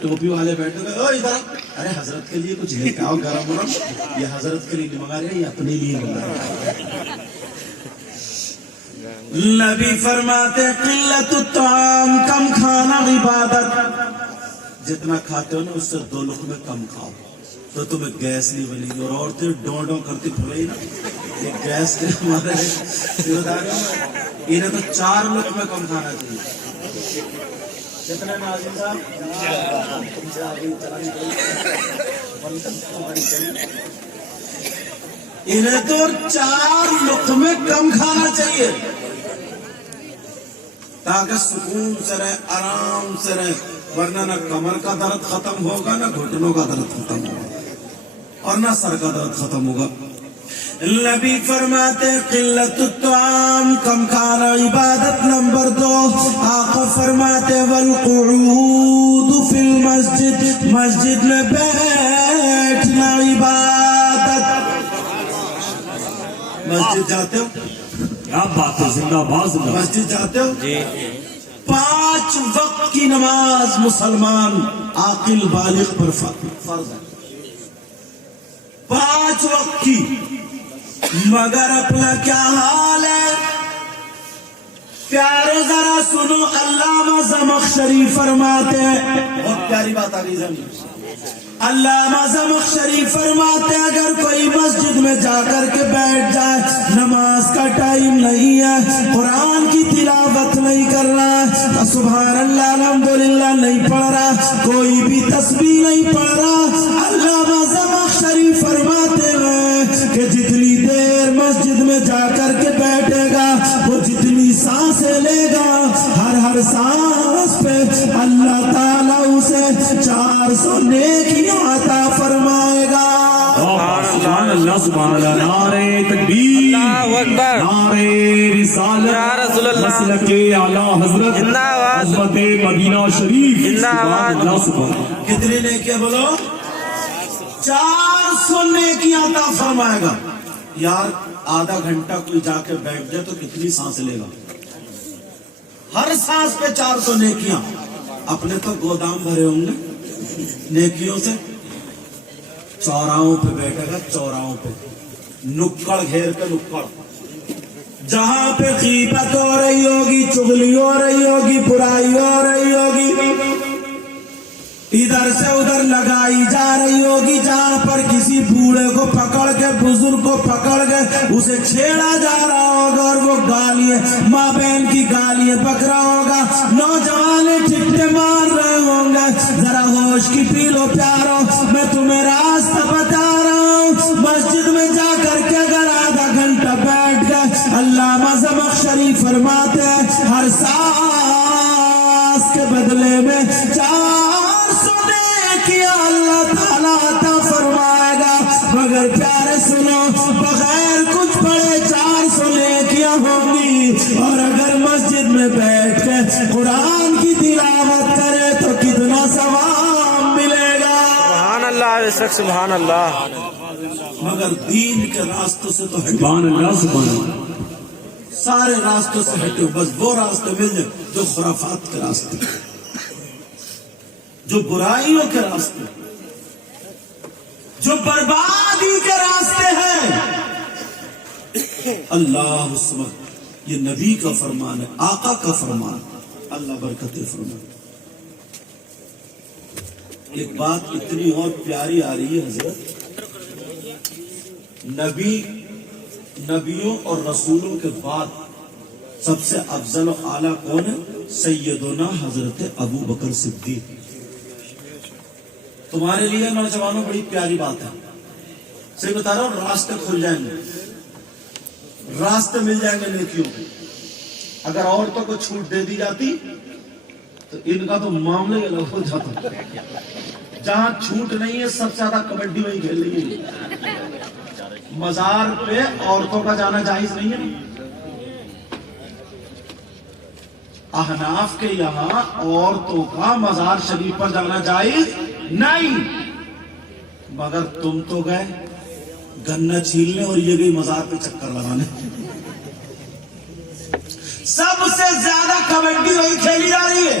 ٹوپی والے بیٹھے ہوئے ادھر، ارے حضرت کے لیے کچھ لے کے آؤ گرم گرم، یہ حضرت کے لیے نہیں منگا رہے، یہ اپنے لیے منگا رہے۔ نبی فرماتے قلت الطعام، کم کھانا عبادت، جتنا کھاتے ہو نا اس سے 2 لقمے کم کھاؤ تو تمہیں گیس نہیں بنے گی۔ اور عورتیں ڈوں ڈوں کرتی پھر رہی نا، یہ گیس کے ہمارے انہیں تو 4 لقمے کم کھانا چاہیے۔ کتنے ناظرین صاحب؟ انہیں تو 4 لقمے کم کھانا چاہیے تاکہ سکون سے رہے، آرام سے رہے، ورنہ نہ کمر کا درد ختم ہوگا، نہ گھٹنوں کا درد ختم ہوگا، اور نہ سر کا درد ختم ہوگا۔ نبی فرماتے قلت الطعام، کم کھانا عبادت۔ نمبر 2 آقا فرماتے والقعود فی المسجد، مسجد میں بیٹھنا عبادت۔ مسجد جاتے ہو؟ کیا بات ہے، زندہ باد زندہ باد۔ مسجد جاتے ہو؟ 5 وقت کی نماز مسلمان عاقل بالغ پر فرض ہے، 5 وقت کی۔ مگر اپنا کیا حال ہے پیارے، ذرا سنو، علامہ زمخشری فرماتے ہیں، بہت پیاری بات آ گئی سمجھو، علامہ زمخشری فرماتے ہیں اگر کوئی مسجد میں جا کر کے بیٹھ جائے، نماز کا ٹائم نہیں ہے، قرآن کی تلاوت نہیں کر رہا، سبحان اللہ الحمدللہ نہیں پڑھ رہا، کوئی بھی تسبیح نہیں پڑھ رہا، علامہ زمخشری فرماتے ہیں کہ جتنی دیر مسجد میں جا کر کے بیٹھے گا، وہ جتنی سانسیں لے گا، ہر سانس پہ اللہ تعالیٰ اسے 400 نیکیاں عطا فرمائے گا۔ سبحان اللہ، سبحان اللہ، نعرہ تکبیر، اللہ اکبر، نعرہ رسالت، یا رسول اللہ، مسلک اعلیٰ حضرت عظمت مدینہ شریف، سبحان اللہ، سبحان اللہ۔ کتنی نیکیاں بولو؟ 400 نیکیاں عطا فرمائے گا۔ یار آدھا گھنٹہ کوئی جا کے بیٹھ جائے تو کتنی سانس لے گا؟ ہر سانس پہ 400 نیکیاں۔ اپنے تو گودام بھرے ہوں گے نیکیوں سے، چوراہوں پہ بیٹھے گا، چوراہوں پہ نکڑ گھیر کے، نکڑ جہاں پہ غیبت ہو رہی ہوگی، چغلی ہو رہی ہوگی، برائی ہو رہی ہوگی، ادھر سے ادھر لگائی جا رہی ہوگی، جہاں پر کسی بوڑھے کو پکڑ کے، بزرگ کو پکڑ کے اسے چھیڑا جا رہا ہوگا، اور وہ گالیاں، ماں بہن کی گالیاں پک رہا ہوگا، نوجوان ٹھٹے مار رہے ہوں گے، ذرا ہوش کی پی لو پیارو، میں تمہیں راستہ بتا رہا ہوں، مسجد میں جا کر کے اگر آدھا گھنٹہ بیٹھ گئے، علامہ زمخشری فرماتے ہیں ہر سانس کے بدلے میں 400 نیکیاں اللہ تعالیٰ عطا فرمائے گا۔ مگر پیارے سنو، بغیر کچھ پڑھے 400 نیکیاں ہوں گی، اور اگر مسجد میں بیٹھ کے قرآن کی تلاوت کرے تو کتنا ثواب ملے گا۔ سبحان اللہ، سبحان اللہ۔ مگر دین کے راستوں سے تو ہٹو، سبحان اللہ، سبحان اللہ۔ سارے راستوں سے ہٹو، بس وہ راستے مل جائے جو خرافات کے راستے، جو برائیوں کے راستے، جو بربادی کے راستے ہیں۔ اللہ سبحانہ، یہ نبی کا فرمان ہے، آقا کا فرمان، اللہ برکتیں فرمائے۔ ایک بات اتنی اور پیاری آ رہی ہے حضرت، نبیوں اور رسولوں کے بعد سب سے افضل و اعلیٰ کون ہے؟ سیدنا حضرت ابو بکر صدیق۔ تمہارے لیے نوجوانوں بڑی پیاری بات ہے، صحیح بتا رہا ہوں، راستے کھل جائیں گے، راستے مل جائیں گے نیکیوں کے۔ اگر عورتوں کو چھوٹ دے دی جاتی تو ان کا تو معاملہ ہی الگ ہو جاتا۔ جہاں چھوٹ نہیں ہے، سب سے زیادہ کبڈی وہی کھیل رہی ہے۔ مزار پہ عورتوں کا جانا جائز نہیں ہے، احناف کے یہاں عورتوں کا مزار شریف پر جانا جائز نہیں، مگر تم تو گئے گنا چھیلنے اور یہ گئی مزار پہ چکر لگانے۔ سب سے زیادہ کبڈی وہی کھیلی جا رہی ہے۔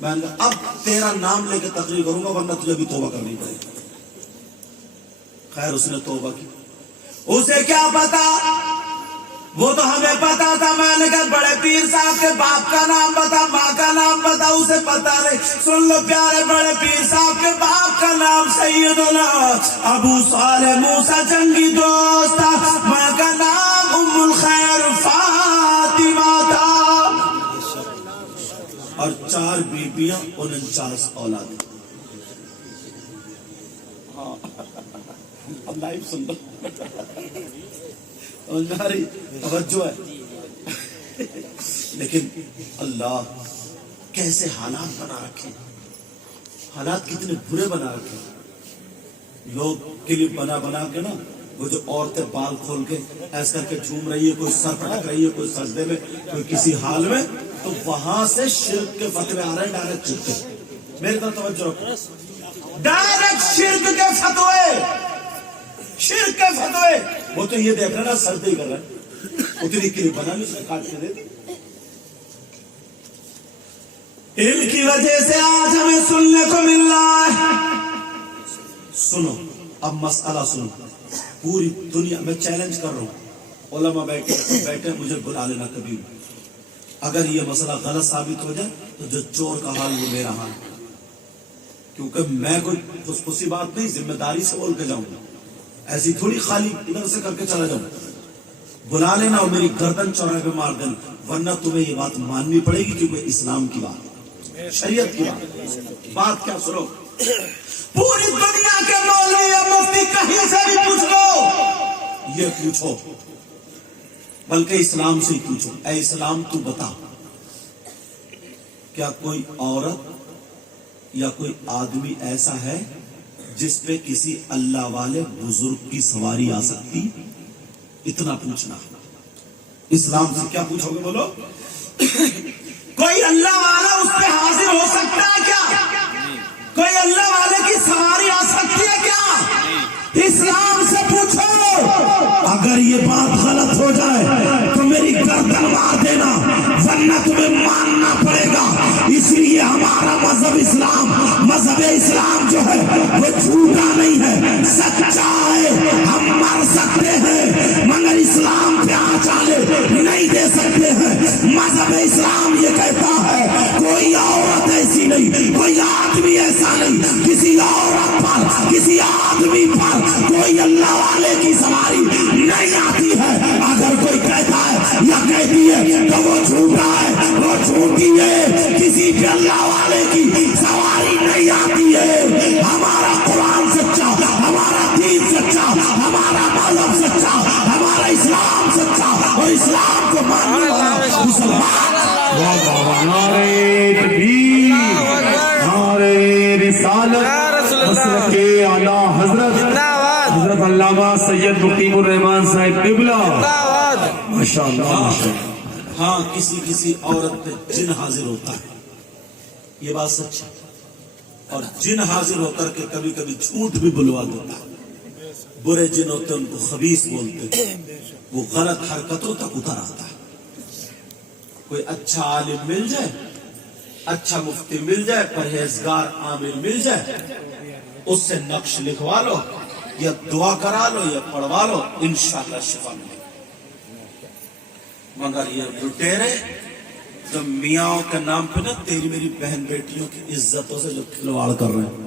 میں نے کہا اب تیرا نام لے کے تقریر کروں گا ورنہ تجھے بھی توبہ کرنی پڑے گی. خیر اس نے توبہ کی. اسے کیا پتا, وہ تو ہمیں پتا تھا. میں نے کہا بڑے پیر صاحب کے باپ کا نام بتا, ماں کا نام بتا. اسے پتا نہیں. سن لو پیارے, بڑے پیر صاحب کے باپ کا نام سیدنا ابو صالح موسیٰ جنگی دوست تھا. ماں کا نام ام الخیر فاطمہ تھا, اور 4 بیبیاں 49 اولاد. اب لائف سن لو, ہماری توجہ ہے. لیکن اللہ کیسے حالات بنا رکھے, حالات کتنے برے بنا رکھے. لوگ کلپ بنا بنا کے نا, وہ جو عورتیں بال کھول کے ایسا کر کے جھوم رہی ہے, کوئی سر پٹک رہی ہے, کوئی سجدے میں, کوئی کسی حال میں, تو وہاں سے شرک کے فتوے آ رہے ہیں. ڈائریکٹ شرک کے, میری طرف توجہ رکھو, ڈائریکٹ شرک کے فتوے, شرک کے فتوے. وہ تو یہ دیکھ رہے نا سجدے کر رہے ہیں, اتنی کلپ بنا لی, اس نے کاٹ کے دے دی. ان کی وجہ سے آج ہمیں سننے کو مل رہا ہے. سنو اب مسئلہ سنو. پوری دنیا میں چیلنج کر رہا ہوں, علماء بیٹھے مجھے بلا لینا کبھی. اگر یہ مسئلہ غلط ثابت ہو جائے تو جو چور کا حال وہ میرا حال, کیونکہ میں کوئی خصوصی بات نہیں, ذمہ داری سے بول کے جاؤں گا. ایسی تھوڑی خالی ادھر سے کر کے چلا جاؤں. بلا لینا اور میری گردن چوراہے پہ مار دینا, ورنہ تمہیں یہ بات ماننی پڑے گی کیونکہ اسلام کی بات, شریعت کی بات. بات کیا سنو, پوری دنیا کے مولوی یا مفتی کہیں سے بھی پوچھ لو, یہ پوچھو, بلکہ اسلام سے ہی پوچھو, اے اسلام تو بتا, کیا کوئی عورت یا کوئی آدمی ایسا ہے جس پہ کسی اللہ والے بزرگ کی سواری آ سکتی؟ اتنا پوچھنا. اسلام سے کیا پوچھو گے, بولو. کوئی اللہ والا اس پہ حاضر ہو سکتا ہے کیا؟ کوئی اللہ والے کی سواری آ سکتی ہے کیا؟ اسلام سے پوچھو. اگر یہ بات غلط ہو جائے تو میری گردن مار دینا, ورنہ تمہیں ماننا پڑے گا. اس لیے ہمارا مذہب اسلام, مذہب اسلام جو ہے وہ جھوٹا نہیں ہے, سچا ہے. ہم مر سکتے ہیں مگر اسلام پہ آنچالے نہیں دے سکتے ہیں. مذہب اسلام یہ کہتا ہے کوئی عورت ایسی نہیں, کوئی آدمی ایسا نہیں, کسی عورت پر, کسی آدمی پر کوئی اللہ والے کی سواری نہیں آتی ہے. اگر کوئی کہتا ہے یا کہتی ہے تو وہ جھوٹا ہے, وہ جھوٹی ہے. کسی پہ اللہ والے کی سواری نہیں آتی ہے. ہمارا قرآن سچا, ہمارا دین سچا, ہمارا مذہب سچا, ہمارا اسلام سچا, اور اسلام کو ماننے والا مسلمان. نعرے تکبیر, نعرے رسالت, مسلک اعلیٰ حضرت حضرت علامہ سید مقیم الرحمان صاحب قبلہ. ماشاءاللہ. ہاں کسی عورت پہ جن حاضر ہوتا ہے, یہ بات سچ ہے. اور جن حاضر ہو کر کے کبھی کبھی جھوٹ بھی بلوا دیتا ہے. برے جن ہوتے ہیں ان کو خبیث بولتے ہیں, وہ غلط حرکتوں تک اتر آتا ہے. کوئی اچھا عالم مل جائے, اچھا مفتی مل جائے, پرہیزگار عامل مل جائے, اس سے نقش لکھوا لو یا دعا کرا لو یا پڑھوا لو, انشاءاللہ شفا ملے. مگر یہ لٹیرے جو میاں کے نام پہ نا تیری میری بہن بیٹیوں کی عزتوں سے جو کھلواڑ کر رہے ہیں,